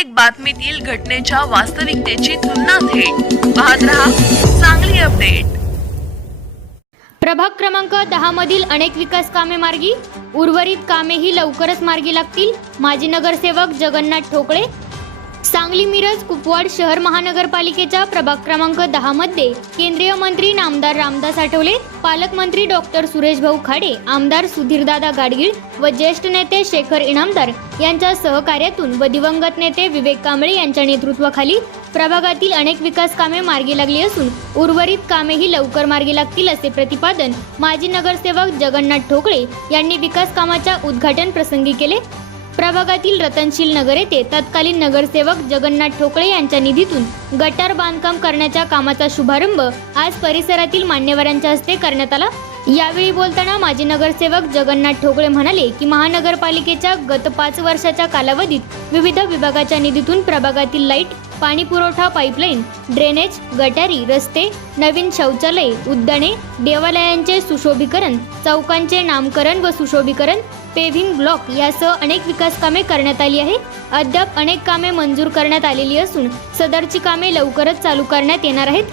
प्रत्येक बातमीतील घटनेच्या वास्तविकतेची तुलना थेट. पाहत रहा चांगली अपडेट. प्रभाग क्रमांक दहा मधील अनेक विकास कामे मार्गी उर्वरित कामेही लवकरच मार्गी लागतील. माजी नगरसेवक जगन्नाथ ठोकळे सांगली मिरज कुपवाड शहर महानगरपालिकेच्या प्रभाग क्रमांक दहा मध्ये केंद्रीय मंत्री नामदार रामदास आठवले पालकमंत्री डॉक्टर सुरेश भाऊ खाडे आमदार सुधीरदादा गाडगीळ व ज्येष्ठ नेते शेखर इनामदार यांच्या सहकार्यातून व दिवंगत नेते विवेक कांबळे यांच्या नेतृत्वाखाली प्रभागातील अनेक विकास कामे मार्गी लागली असून उर्वरित कामेही लवकर मार्गी लागतील असे प्रतिपादन माजी नगरसेवक जगन्नाथ ठोकळे यांनी विकास कामाच्या उद्घाटन प्रसंगी केले. प्रभागातील रतनशील नगर येथे तत्कालीन नगरसेवक जगन्नाथ ठोकळे यांच्या निधीतून गटार बांधकाम करण्याच्या कामाचा शुभारंभ आज परिसरातील मान्यवरांच्या हस्ते करण्यात आला. यावेळी बोलताना माजी नगरसेवक जगन्नाथ ठोकळे म्हणाले की महानगरपालिकेच्या गत पाच वर्षाच्या कालावधीत विविध विभागाच्या निधीतून प्रभागातील लाइट पाणी पुरवठा पाईपलाईन ड्रेनेज गटारी रस्ते नवीन शौचालय उद्याने देवालयांचे सुशोभीकरण चौकांचे नामकरण व सुशोभीकरण पेव्हिंग ब्लॉक यासह अनेक विकास कामे करण्यात आली आहे अद्याप अनेक कामे मंजूर करण्यात आलेली असून सदरची कामे लवकरच चालू करण्यात येणार आहेत.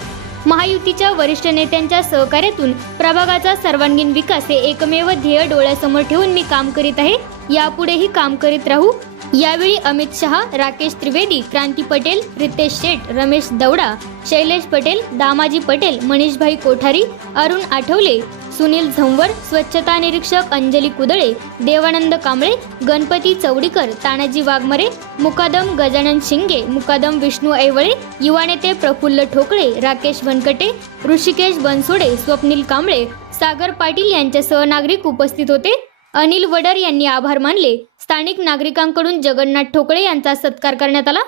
महायुतीच्या वरिष्ठ नेत्यांच्या सहकार्यातून प्रभागाचा सर्वांगीण विकास हे एकमेव ध्येय डोळ्यासमोर ठेवून मी काम करीत आहे. यापुढेही काम करीत राहू. यावेळी अमित शहा राकेश त्रिवेदी क्रांती पटेल रितेश शेठ रमेश दौडा शैलेश पटेल दामाजी पटेल मनीषभाई कोठारी अरुण आठवले सुनील झंवर स्वच्छता निरीक्षक अंजली कुदळे देवानंद कांबळे गणपती चवडीकर तानाजी वाघमरे मुकादम गजानन शिंगे मुकादम विष्णू ऐवळे युवा नेते प्रफुल्ल ठोकळे राकेश वनकटे ऋषिकेश बनसोडे स्वप्नील कांबळे सागर पाटील यांच्यासह नागरिक उपस्थित होते. अनिल वडर यांनी आभार मानले. स्थानिक नागरिकांकडून जगन्नाथ ठोकळे यांचा सत्कार करण्यात आला.